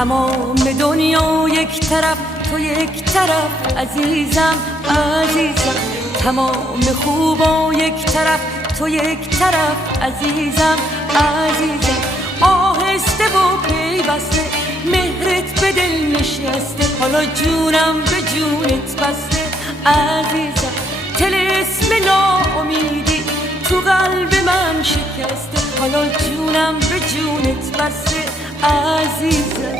تمام دنیا یک طرف، تو یک طرف عزیزم عزیزم. تمام خوبا یک طرف، تو یک طرف عزیزم عزیزم. آهسته و پیوسته مهرت به دل نشسته، حالا جونم به جونت بسته عزیزم. طلسم ناامیدی تو قلب من شکسته، حالا جونم به جونت بسته عزیزم.